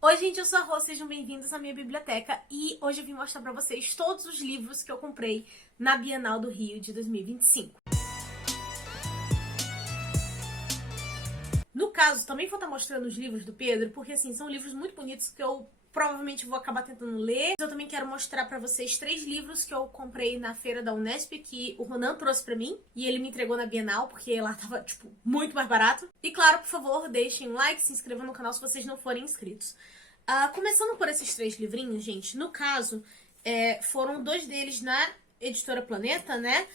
Oi, gente, eu sou a Rô, sejam bem-vindos à minha biblioteca e hoje eu vim mostrar pra vocês todos os livros que eu comprei na Bienal do Rio de 2025. No caso, também vou estar mostrando os livros do Pedro, porque assim, são livros muito bonitos que eu provavelmente vou acabar tentando ler. Eu também quero mostrar pra vocês 3 livros que eu comprei na feira da Unesp, que o Ronan trouxe pra mim, e ele me entregou na Bienal, porque lá tava, tipo, muito mais barato. E claro, por favor, deixem um like, se inscrevam no canal se vocês não forem inscritos. Começando por esses 3 livrinhos, gente, no caso, foram 2 deles na Editora Planeta, né?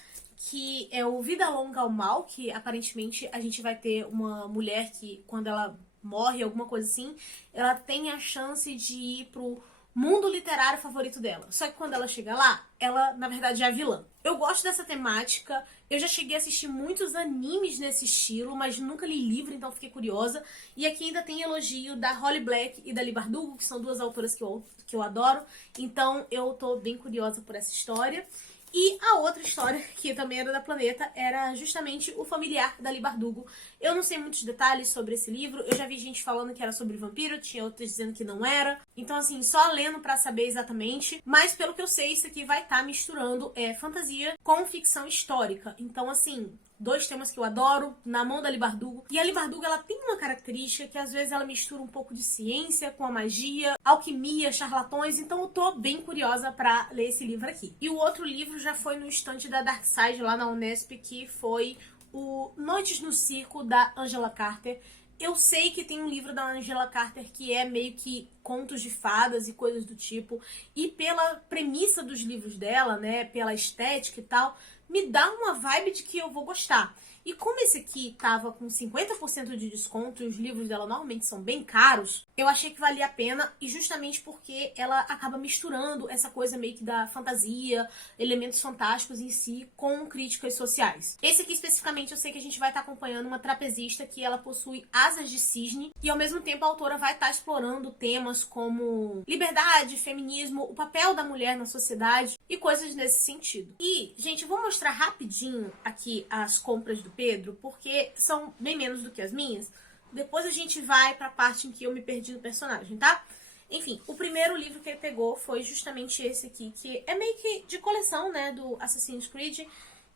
Que é o Vida Longa ao Mal, que aparentemente a gente vai ter uma mulher que, quando ela morre, alguma coisa assim, ela tem a chance de ir pro mundo literário favorito dela. Só que quando ela chega lá, ela, na verdade, é a vilã. Eu gosto dessa temática, eu já cheguei a assistir muitos animes nesse estilo, mas nunca li livro, então fiquei curiosa. E aqui ainda tem elogio da Holly Black e da Leigh Bardugo, que são 2 autoras que eu adoro, então eu tô bem curiosa por essa história. E a outra história, que também era da Planeta, era justamente O Familiar, da Leigh Bardugo. Eu não sei muitos detalhes sobre esse livro, eu já vi gente falando que era sobre vampiro, tinha outras dizendo que não era. Então, assim, só lendo pra saber exatamente. Mas, pelo que eu sei, isso aqui vai estar misturando fantasia com ficção histórica. Então, assim, 2 temas que eu adoro, na mão da Leigh Bardugo. E a Leigh Bardugo, ela tem uma característica que às vezes ela mistura um pouco de ciência com a magia, alquimia, charlatões, então eu tô bem curiosa pra ler esse livro aqui. E o outro livro já foi no estande da Dark Side, lá na Unesp, que foi o Noites no Circo, da Angela Carter. Eu sei que tem um livro da Angela Carter que é meio que contos de fadas e coisas do tipo, e pela premissa dos livros dela, né, pela estética e tal, me dá uma vibe de que eu vou gostar. E como esse aqui tava com 50% de desconto e os livros dela normalmente são bem caros, eu achei que valia a pena, e justamente porque ela acaba misturando essa coisa meio que da fantasia, elementos fantásticos em si, com críticas sociais. Esse aqui especificamente eu sei que a gente vai estar acompanhando uma trapezista que ela possui asas de cisne, e ao mesmo tempo a autora vai estar explorando temas como liberdade, feminismo, o papel da mulher na sociedade e coisas nesse sentido. E, gente, eu vou mostrar rapidinho aqui as compras do Pedro, porque são bem menos do que as minhas. Depois a gente vai pra parte em que eu me perdi no personagem, tá? Enfim, o primeiro livro que ele pegou foi justamente esse aqui, que é meio que de coleção, né, do Assassin's Creed,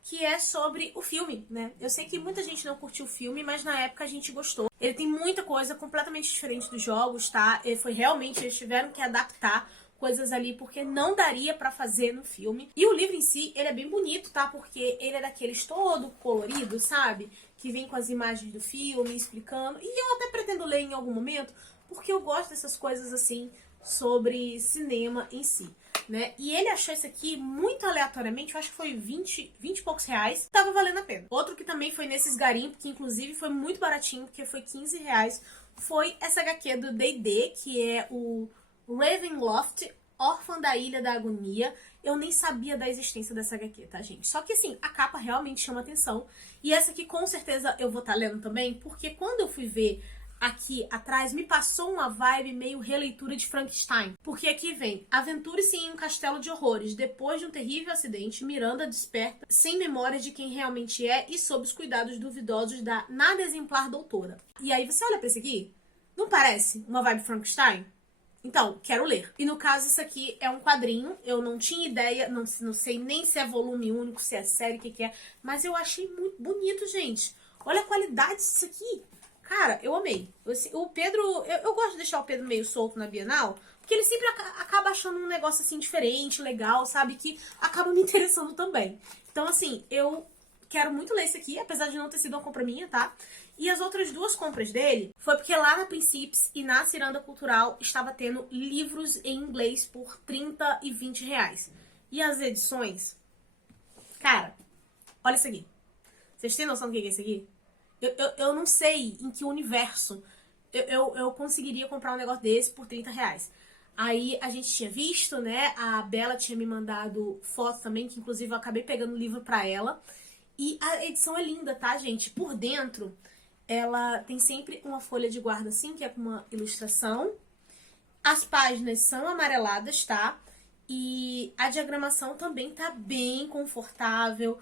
que é sobre o filme, né? Eu sei que muita gente não curtiu o filme, mas na época a gente gostou. Ele tem muita coisa completamente diferente dos jogos, tá? Eles tiveram que adaptar coisas ali, porque não daria pra fazer no filme. E o livro em si, ele é bem bonito, tá? Porque ele é daqueles todo colorido, sabe? Que vem com as imagens do filme, explicando. E eu até pretendo ler em algum momento, porque eu gosto dessas coisas assim, sobre cinema em si, né? E ele achou esse aqui muito aleatoriamente, eu acho que foi 20 e poucos reais, tava valendo a pena. Outro que também foi nesses garimpos, que inclusive foi muito baratinho, porque foi 15 reais, foi essa HQ do D&D, que é o Ravenloft, Órfã da Ilha da Agonia. Eu nem sabia da existência dessa HQ, tá, gente? Só que, assim, a capa realmente chama atenção. E essa aqui, com certeza, eu vou estar lendo também, porque quando eu fui ver aqui atrás, me passou uma vibe meio releitura de Frankenstein. Porque aqui vem: aventure-se em um castelo de horrores. Depois de um terrível acidente, Miranda desperta sem memória de quem realmente é e sob os cuidados duvidosos da nada exemplar doutora. E aí você olha pra esse aqui, não parece uma vibe Frankenstein? Então, quero ler. E no caso, isso aqui é um quadrinho. Eu não tinha ideia, não sei nem se é volume único, se é série, o que é. Mas eu achei muito bonito, gente. Olha a qualidade disso aqui. Cara, eu amei. O Pedro, eu gosto de deixar o Pedro meio solto na Bienal, porque ele sempre acaba achando um negócio assim diferente, legal, sabe? Que acaba me interessando também. Então, assim, eu quero muito ler esse aqui, apesar de não ter sido uma compra minha, tá? E as outras 2 compras dele foi porque lá na Princípios e na Ciranda Cultural estava tendo livros em inglês por 30 e 20 reais. E as edições? Cara, olha isso aqui. Vocês têm noção do que é isso aqui? Eu não sei em que universo eu conseguiria comprar um negócio desse por 30 reais. Aí a gente tinha visto, né? A Bela tinha me mandado foto também, que inclusive eu acabei pegando o livro pra ela. E a edição é linda, tá, gente? Por dentro, ela tem sempre uma folha de guarda assim, que é com uma ilustração. As páginas são amareladas, tá? E a diagramação também tá bem confortável.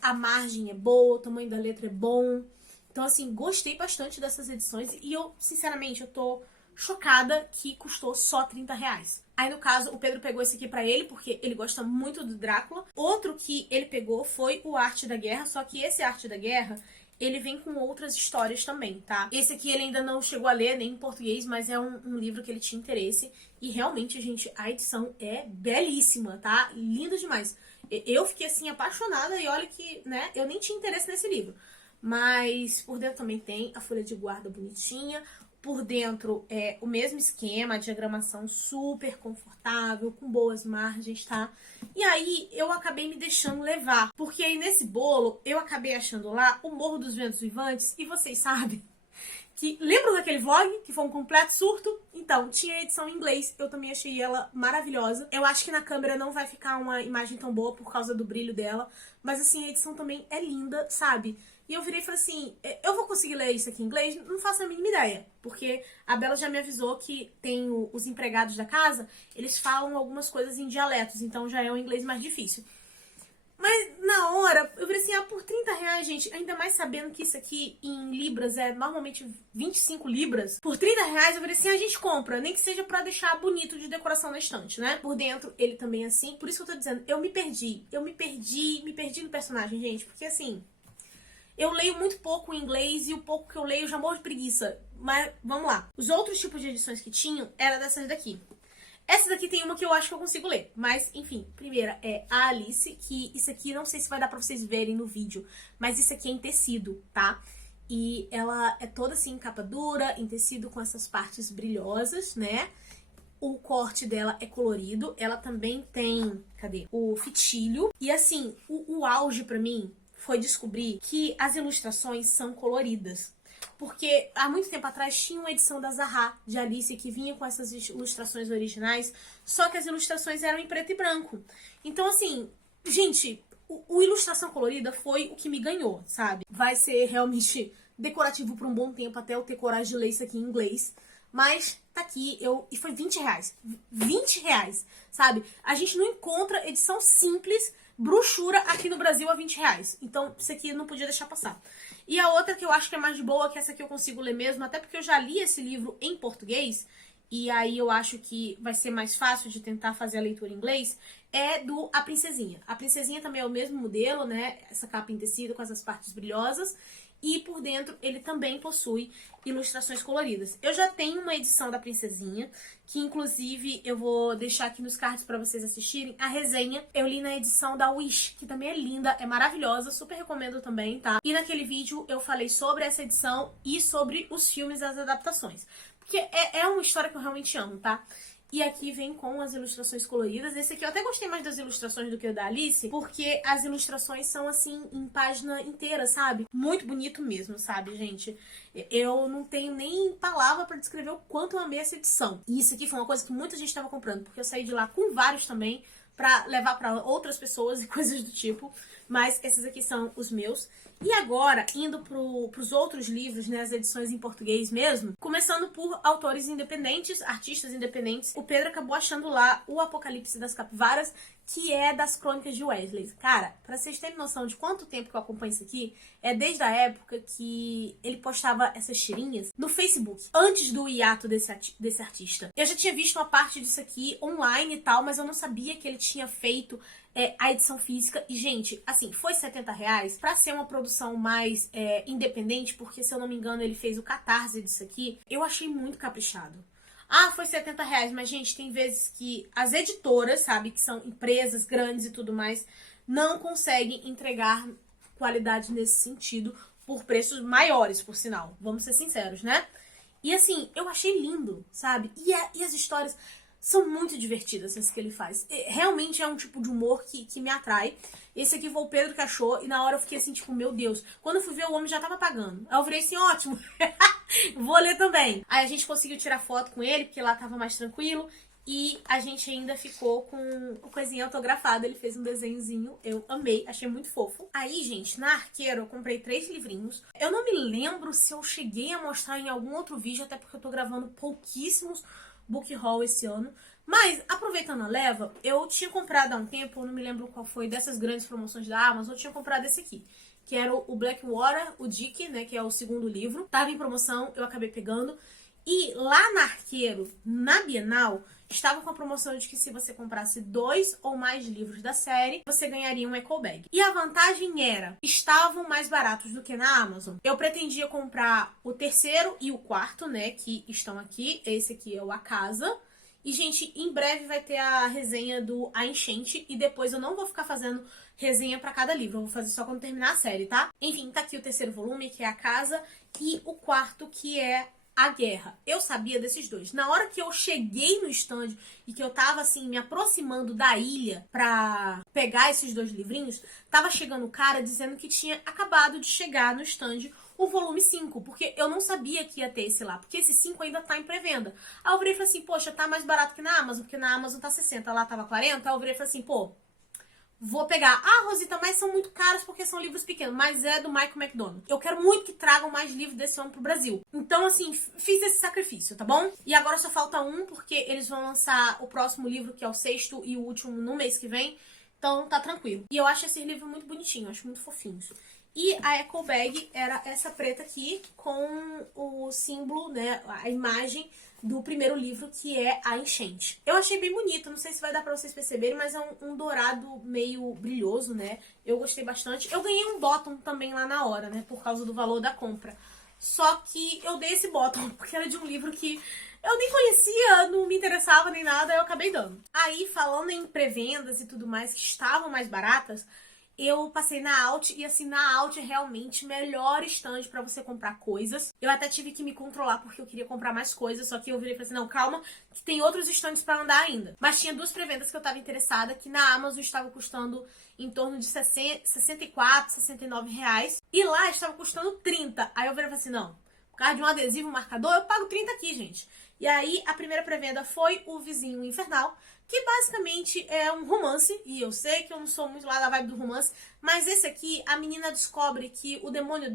A margem é boa, o tamanho da letra é bom. Então, assim, gostei bastante dessas edições. E eu, sinceramente, eu tô chocada que custou só R$ 30. Aí, no caso, o Pedro pegou esse aqui pra ele, porque ele gosta muito do Drácula. Outro que ele pegou foi o Arte da Guerra, só que esse Arte da Guerra, ele vem com outras histórias também, tá? Esse aqui ele ainda não chegou a ler, nem em português, mas é um livro que ele tinha interesse. E realmente, gente, a edição é belíssima, tá? Linda demais. Eu fiquei, assim, apaixonada e olha que, né, eu nem tinha interesse nesse livro. Mas por dentro também tem a folha de guarda bonitinha. Por dentro é o mesmo esquema, a diagramação super confortável, com boas margens, tá? E aí eu acabei me deixando levar, porque aí nesse bolo eu acabei achando lá o Morro dos Ventos Vivantes, e vocês sabem que... Lembram daquele vlog que foi um completo surto? Então, tinha a edição em inglês, eu também achei ela maravilhosa. Eu acho que na câmera não vai ficar uma imagem tão boa por causa do brilho dela, mas assim, a edição também é linda, sabe? E eu virei e falei assim, eu vou conseguir ler isso aqui em inglês? Não faço a mínima ideia, porque a Bela já me avisou que tem os empregados da casa, eles falam algumas coisas em dialetos, então já é um inglês mais difícil. Mas na hora, eu falei assim, por R$ 30, gente, ainda mais sabendo que isso aqui em libras é normalmente 25 libras, por R$ 30 eu falei assim, a gente compra, nem que seja pra deixar bonito de decoração na estante, né? Por dentro, ele também é assim, por isso que eu tô dizendo, eu me perdi no personagem, gente, porque assim... Eu leio muito pouco em inglês e o pouco que eu leio eu já morro de preguiça. Mas vamos lá. Os outros tipos de edições que tinham era dessas daqui. Essa daqui tem uma que eu acho que eu consigo ler. Mas, enfim, primeira é a Alice, que isso aqui não sei se vai dar pra vocês verem no vídeo, mas isso aqui é em tecido, tá? E ela é toda assim em capa dura, em tecido com essas partes brilhosas, né? O corte dela é colorido. Ela também tem, cadê? O fitilho. E assim, o auge pra mim... foi descobrir que as ilustrações são coloridas. Porque há muito tempo atrás tinha uma edição da Zahra, de Alice, que vinha com essas ilustrações originais, só que as ilustrações eram em preto e branco. Então, assim, gente, o ilustração colorida foi o que me ganhou, sabe? Vai ser realmente decorativo por um bom tempo, até eu ter coragem de ler isso aqui em inglês. Mas tá aqui, e foi R$ 20. R$ 20, sabe? A gente não encontra edição simples, brochura aqui no Brasil a R$ 20. Então, isso aqui não podia deixar passar. E a outra que eu acho que é mais de boa, que essa aqui eu consigo ler mesmo, até porque eu já li esse livro em português, e aí eu acho que vai ser mais fácil de tentar fazer a leitura em inglês, é do A Princesinha. A Princesinha também é o mesmo modelo, né? Essa capa em tecido com essas partes brilhosas. E por dentro ele também possui ilustrações coloridas. Eu já tenho uma edição da Princesinha, que inclusive eu vou deixar aqui nos cards pra vocês assistirem. A resenha eu li na edição da Wish, que também é linda, é maravilhosa, super recomendo também, tá? E naquele vídeo eu falei sobre essa edição e sobre os filmes e as adaptações. Porque é uma história que eu realmente amo, tá? E aqui vem com as ilustrações coloridas. Esse aqui eu até gostei mais das ilustrações do que o da Alice, porque as ilustrações são assim, em página inteira, sabe? Muito bonito mesmo, sabe, gente? Eu não tenho nem palavra pra descrever o quanto eu amei essa edição. E isso aqui foi uma coisa que muita gente tava comprando, porque eu saí de lá com vários também, pra levar pra outras pessoas e coisas do tipo. Mas esses aqui são os meus. E agora, indo pros outros livros, né, as edições em português mesmo, começando por autores independentes, artistas independentes, o Pedro acabou achando lá o Apocalipse das Capivaras, que é das Crônicas de Wesley. Cara, pra vocês terem noção de quanto tempo que eu acompanho isso aqui, é desde a época que ele postava essas tirinhas no Facebook, antes do hiato desse artista. Eu já tinha visto uma parte disso aqui online e tal, mas eu não sabia que ele tinha feito a edição física. E, gente, assim, foi R$ 70 pra ser uma produção mais independente, porque, se eu não me engano, ele fez o Catarse disso aqui. Eu achei muito caprichado. Foi R$ 70, mas, gente, tem vezes que as editoras, sabe, que são empresas grandes e tudo mais, não conseguem entregar qualidade nesse sentido por preços maiores, por sinal. Vamos ser sinceros, né? E, assim, eu achei lindo, sabe? E as histórias são muito divertidas, as que ele faz. Realmente é um tipo de humor que me atrai. Esse aqui foi o Pedro que achou, e na hora eu fiquei assim, tipo, meu Deus. Quando eu fui ver, o homem já tava pagando. Aí eu virei assim, ótimo, vou ler também. Aí a gente conseguiu tirar foto com ele, porque lá tava mais tranquilo. E a gente ainda ficou com o coisinha autografada. Ele fez um desenhozinho, eu amei, achei muito fofo. Aí, gente, na Arqueiro eu comprei 3 livrinhos. Eu não me lembro se eu cheguei a mostrar em algum outro vídeo, até porque eu tô gravando pouquíssimos book haul esse ano. Mas, aproveitando a leva, eu tinha comprado há um tempo, eu não me lembro qual foi, dessas grandes promoções da Amazon, eu tinha comprado esse aqui, que era o Blackwater, o Dick, né, que é o segundo livro. Tava em promoção, eu acabei pegando. E lá na Arqueiro, na Bienal, estava com a promoção de que se você comprasse 2 ou mais livros da série, você ganharia um eco bag. E a vantagem era, estavam mais baratos do que na Amazon. Eu pretendia comprar o terceiro e o quarto, né, que estão aqui. Esse aqui é o A Casa. E, gente, em breve vai ter a resenha do A Enchente. E depois eu não vou ficar fazendo resenha pra cada livro. Eu vou fazer só quando terminar a série, tá? Enfim, tá aqui o terceiro volume, que é A Casa. E o quarto, que é A Guerra. Eu sabia desses dois. Na hora que eu cheguei no stand e que eu tava, assim, me aproximando da ilha pra pegar esses dois livrinhos, tava chegando o cara dizendo que tinha acabado de chegar no stand o volume 5, porque eu não sabia que ia ter esse lá, porque esse 5 ainda tá em pré-venda. Aí eu virei e falei assim, poxa, tá mais barato que na Amazon, porque na Amazon tá 60, lá tava 40, aí eu virei e falei assim, pô, vou pegar. Ah, Rosita, mas são muito caros porque são livros pequenos, mas é do Michael McDonald. Eu quero muito que tragam mais livros desse homem pro Brasil. Então, assim, fiz esse sacrifício, tá bom? E agora só falta um, porque eles vão lançar o próximo livro, que é o sexto e o último, no mês que vem. Então, tá tranquilo. E eu acho esse livro muito bonitinho, acho muito fofinhos. E a eco bag era essa preta aqui, com o símbolo, né, a imagem do primeiro livro, que é A Enchente. Eu achei bem bonito, não sei se vai dar pra vocês perceberem, mas é um dourado meio brilhoso, né? Eu gostei bastante. Eu ganhei um bottom também lá na hora, né, por causa do valor da compra. Só que eu dei esse bottom, porque era de um livro que eu nem conhecia, não me interessava nem nada, eu acabei dando. Aí, falando em pré-vendas e tudo mais, que estavam mais baratas, eu passei na Alt e, assim, na Alt é realmente melhor stand pra você comprar coisas. Eu até tive que me controlar porque eu queria comprar mais coisas, só que eu virei e falei assim, não, calma, que tem outros stands pra andar ainda. Mas tinha duas pré-vendas que eu tava interessada, que na Amazon estava custando em torno de 64, 69 reais. E lá estava custando 30. Aí eu virei e falei assim, não, por causa de um adesivo, um marcador, eu pago 30 aqui, gente. E aí, a primeira pré-venda foi O Vizinho Infernal, que basicamente é um romance, e eu sei que eu não sou muito lá da vibe do romance, mas esse aqui, a menina descobre que o demônio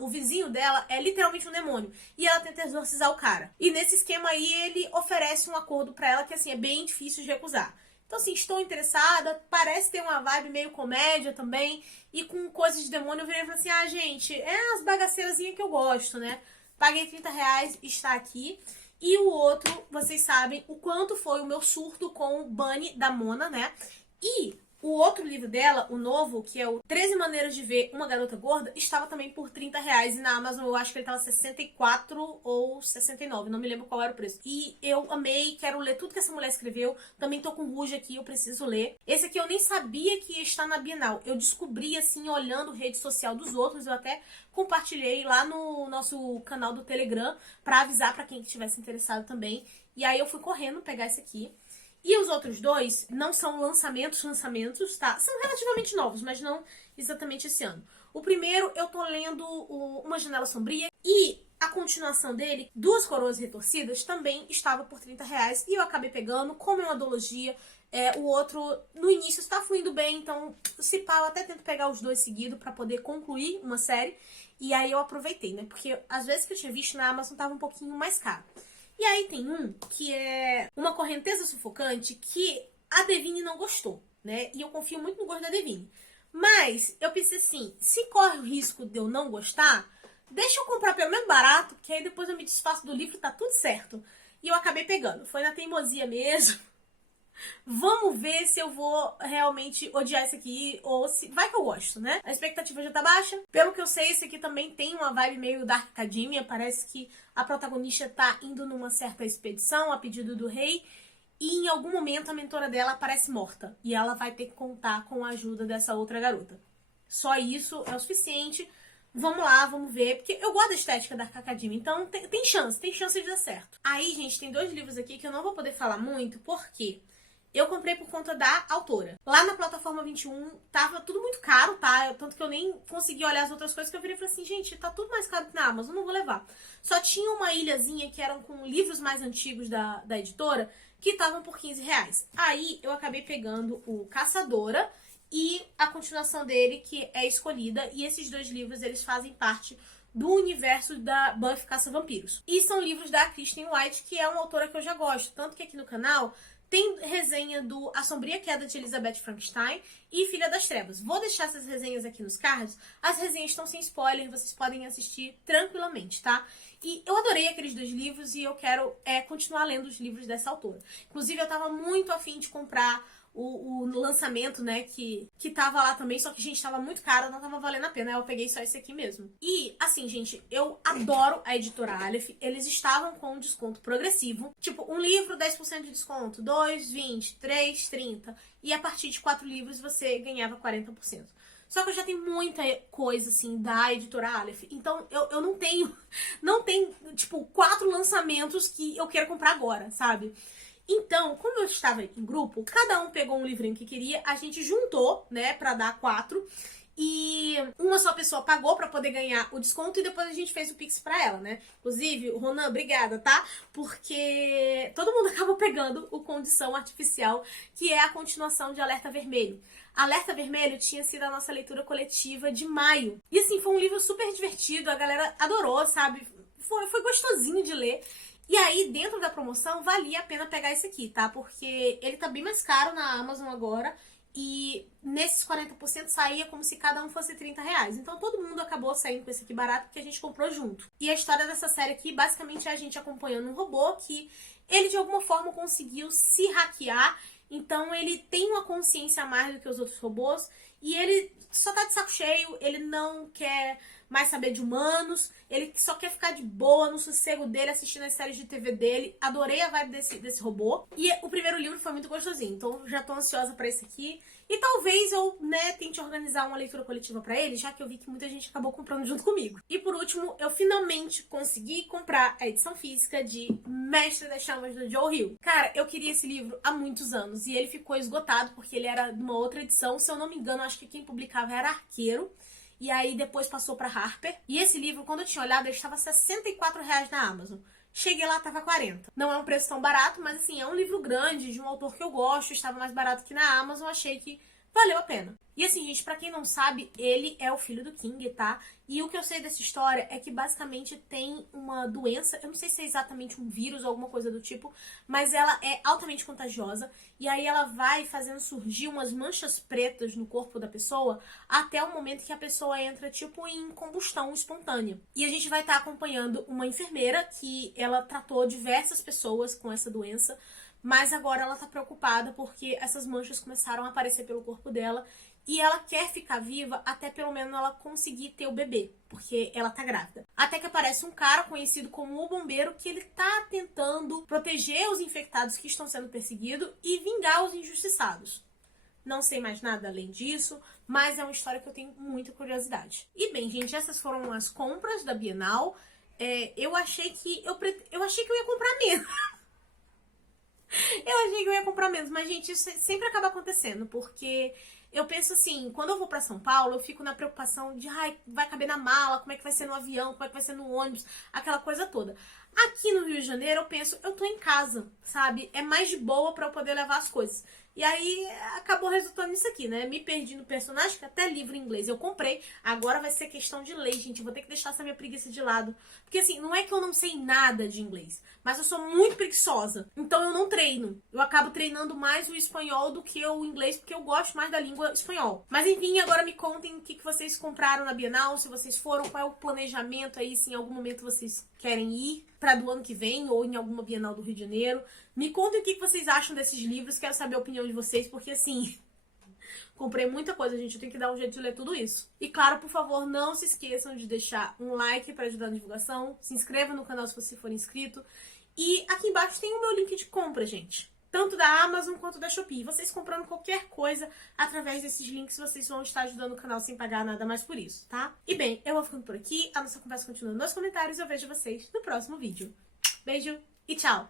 o vizinho dela é literalmente um demônio, e ela tenta exorcizar o cara. E nesse esquema aí, ele oferece um acordo pra ela que, assim, é bem difícil de recusar. Então, assim, estou interessada, parece ter uma vibe meio comédia também, e com coisas de demônio eu virei e falei assim, ah, gente, é as bagaceirazinhas que eu gosto, né? Paguei 30 reais, está aqui. E o outro, vocês sabem o quanto foi o meu surto com o Bunny da Mona, né? E o outro livro dela, o novo, que é o 13 Maneiras de Ver uma Garota Gorda, estava também por 30 reais. E na Amazon eu acho que ele estava 64 ou 69, não me lembro qual era o preço. E eu amei, quero ler tudo que essa mulher escreveu. Também tô com Ruge aqui, eu preciso ler. Esse aqui eu nem sabia que ia estar na Bienal. Eu descobri, assim, olhando rede social dos outros. Eu até compartilhei lá no nosso canal do Telegram pra avisar pra quem estivesse interessado também. E aí eu fui correndo pegar esse aqui. E os outros dois não são lançamentos, tá? São relativamente novos, mas não exatamente esse ano. O primeiro, eu tô lendo Uma Janela Sombria, e a continuação dele, Duas Coroas Retorcidas, também estava por 30 reais, e eu acabei pegando, como é uma duologia. O outro, no início, está fluindo bem, então, se pá, eu até tento pegar os dois seguidos pra poder concluir uma série, e aí eu aproveitei, né? Porque às vezes que eu tinha visto na Amazon tava um pouquinho mais caro. E aí tem um que é Uma Correnteza Sufocante, que a Devine não gostou, né? E eu confio muito no gosto da Devine. Mas eu pensei assim, se corre o risco de eu não gostar, deixa eu comprar pelo menos barato, que aí depois eu me desfaço do livro e tá tudo certo. E eu acabei pegando. Foi na teimosia mesmo. Vamos ver se eu vou realmente odiar esse aqui, ou se... vai que eu gosto, né? A expectativa já tá baixa. Pelo que eu sei, esse aqui também tem uma vibe meio Dark Academia. Parece que a protagonista tá indo numa certa expedição a pedido do rei, e em algum momento a mentora dela aparece morta. E ela vai ter que contar com a ajuda dessa outra garota. Só isso é o suficiente. Vamos lá, vamos ver. Porque eu gosto da estética da Dark Academia, então tem chance de dar certo. Aí, gente, tem dois livros aqui que eu não vou poder falar muito, porque eu comprei por conta da autora. Lá na plataforma 21 tava tudo muito caro, tá? Tanto que eu nem consegui olhar as outras coisas, que eu virei e falei assim, gente, tá tudo mais caro que na Amazon, não vou levar. Só tinha uma ilhazinha que eram com livros mais antigos da editora, que estavam por 15 reais. Aí eu acabei pegando o Caçadora e a continuação dele, que é Escolhida. E esses dois livros, eles fazem parte do universo da Buffy Caça-Vampiros. E são livros da Kristen White, que é uma autora que eu já gosto. Tanto que aqui no canal tem resenha do A Sombria Queda de Elizabeth Frankenstein e Filha das Trevas. Vou deixar essas resenhas aqui nos cards. As resenhas estão sem spoiler, vocês podem assistir tranquilamente, tá? E eu adorei aqueles 2 livros e eu quero continuar lendo os livros dessa autora. Inclusive, eu tava muito afim de comprar o lançamento, né, que tava lá também, só que, gente, tava muito caro, não tava valendo a pena, eu peguei só esse aqui mesmo. E, assim, gente, eu adoro a editora Aleph, eles estavam com um desconto progressivo, tipo, um livro, 10% de desconto, 2, 20, 3, 30, e a partir de 4 livros você ganhava 40%. Só que eu já tenho muita coisa, assim, da editora Aleph, então eu não tenho, tipo, 4 lançamentos que eu quero comprar agora, sabe? Então, como eu estava em grupo, cada um pegou um livrinho que queria, a gente juntou, né, pra dar 4, e uma só pessoa pagou pra poder ganhar o desconto e depois a gente fez o Pix pra ela, né? Inclusive, Ronan, obrigada, tá? Porque todo mundo acabou pegando o Condição Artificial, que é a continuação de Alerta Vermelho. Alerta Vermelho tinha sido a nossa leitura coletiva de maio. E assim, foi um livro super divertido, a galera adorou, sabe? Foi gostosinho de ler. E aí, dentro da promoção, valia a pena pegar esse aqui, tá? Porque ele tá bem mais caro na Amazon agora. E nesses 40% saía como se cada um fosse R$30. Então todo mundo acabou saindo com esse aqui barato porque a gente comprou junto. E a história dessa série aqui, basicamente, é a gente acompanhando um robô que ele de alguma forma conseguiu se hackear. Então ele tem uma consciência a mais do que os outros robôs. E ele só tá de saco cheio, ele não quer mais saber de humanos, ele só quer ficar de boa no sossego dele, assistindo as séries de TV dele. Adorei a vibe desse robô. E o primeiro livro foi muito gostosinho, então já tô ansiosa pra esse aqui. E talvez eu, né, tente organizar uma leitura coletiva pra ele, já que eu vi que muita gente acabou comprando junto comigo. E por último, eu finalmente consegui comprar a edição física de Mestre das Chamas, do Joe Hill. Cara, eu queria esse livro há muitos anos e ele ficou esgotado porque ele era de uma outra edição. Se eu não me engano, acho que quem publicava era Arqueiro. E aí depois passou pra Harper. E esse livro, quando eu tinha olhado, ele estava R$64 na Amazon. Cheguei lá, tava 40. Não é um preço tão barato, mas assim, é um livro grande, de um autor que eu gosto, estava mais barato que na Amazon, achei que valeu a pena. E assim, gente, pra quem não sabe, ele é o filho do King, tá? E o que eu sei dessa história é que basicamente tem uma doença, eu não sei se é exatamente um vírus ou alguma coisa do tipo, mas ela é altamente contagiosa e aí ela vai fazendo surgir umas manchas pretas no corpo da pessoa até o momento que a pessoa entra, tipo, em combustão espontânea. E a gente vai estar acompanhando uma enfermeira que ela tratou diversas pessoas com essa doença, mas agora ela tá preocupada porque essas manchas começaram a aparecer pelo corpo dela e ela quer ficar viva até pelo menos ela conseguir ter o bebê, porque ela tá grávida. Até que aparece um cara conhecido como o Bombeiro que ele tá tentando proteger os infectados que estão sendo perseguidos e vingar os injustiçados. Não sei mais nada além disso, mas é uma história que eu tenho muita curiosidade. E bem, gente, essas foram as compras da Bienal. Eu achei que eu ia comprar menos. Eu achei que eu ia comprar menos, mas, gente, isso sempre acaba acontecendo, porque eu penso assim, quando eu vou pra São Paulo, eu fico na preocupação de, ai, vai caber na mala, como é que vai ser no avião, como é que vai ser no ônibus, aquela coisa toda. Aqui no Rio de Janeiro, eu penso, eu tô em casa, sabe? É mais de boa pra eu poder levar as coisas. E aí, acabou resultando nisso aqui, né? Me perdi no personagem, que até livro em inglês eu comprei. Agora vai ser questão de ler, gente. Eu vou ter que deixar essa minha preguiça de lado. Porque assim, não é que eu não sei nada de inglês, mas eu sou muito preguiçosa. Então eu não treino. Eu acabo treinando mais o espanhol do que o inglês, porque eu gosto mais da língua espanhol. Mas enfim, agora me contem o que vocês compraram na Bienal, se vocês foram, qual é o planejamento aí, se em algum momento vocês querem ir para do ano que vem ou em alguma Bienal do Rio de Janeiro. Me contem o que vocês acham desses livros, quero saber a opinião de vocês, porque assim, comprei muita coisa, gente, eu tenho que dar um jeito de ler tudo isso. E claro, por favor, não se esqueçam de deixar um like para ajudar na divulgação, se inscreva no canal se você for inscrito, e aqui embaixo tem o meu link de compra, gente. Tanto da Amazon quanto da Shopee. Vocês comprando qualquer coisa através desses links, vocês vão estar ajudando o canal sem pagar nada mais por isso, tá? E bem, eu vou ficando por aqui, a nossa conversa continua nos comentários e eu vejo vocês no próximo vídeo. Beijo e tchau!